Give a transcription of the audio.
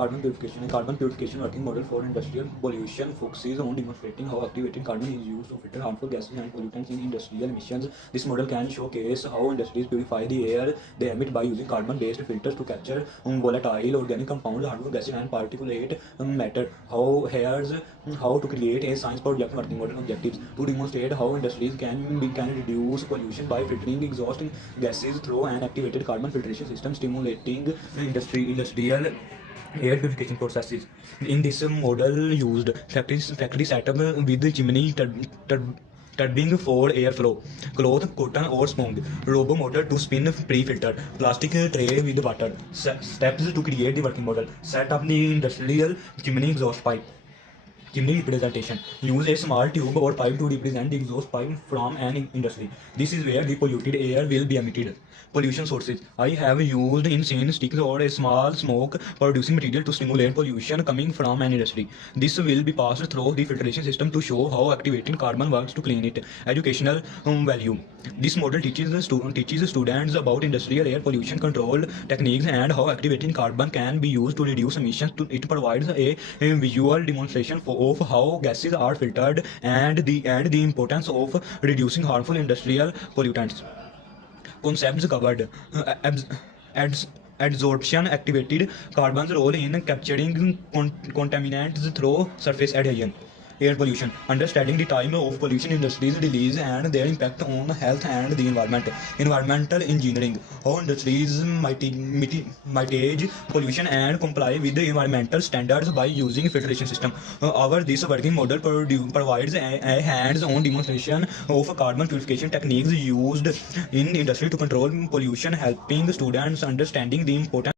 Carbon purification. A carbon purification working model for industrial pollution focuses on demonstrating how activated carbon is used to filter harmful gases and pollutants in industrial emissions. This model can showcase how industries purify the air they emit by using carbon-based filters to capture volatile organic compounds, harmful gases, and particulate matter. How to create a science project working model objectives to demonstrate how industries can reduce pollution by filtering exhausting gases through an activated carbon filtration system, stimulating industrial air purification processes. In this model used factory setup with chimney turbine for airflow, cloth, cotton or sponge, robo motor to spin pre-filter, plastic tray with water. Steps to create the working model: set up the industrial chimney exhaust pipe. Chimney representation. Use a small tube or pipe to represent the exhaust pipe from an industry. This is where the polluted air will be emitted. Pollution sources. I have used insane sticks or a small smoke producing material to stimulate pollution coming from an industry. This will be passed through the filtration system to show how activating carbon works to clean it. Educational value. This model teaches students about industrial air pollution control techniques and how activating carbon can be used to reduce emissions. It provides a visual demonstration of how gases are filtered and the importance of reducing harmful industrial pollutants. Concepts covered: adsorption, activated carbon's role in capturing contaminants through surface adhesion. Air pollution, understanding the time of pollution industries release and their impact on health and the environment. Environmental engineering, how industries mitigate pollution and comply with the environmental standards by using filtration system. This working model provides a hands-on demonstration of carbon purification techniques used in industry to control pollution, helping students understanding the importance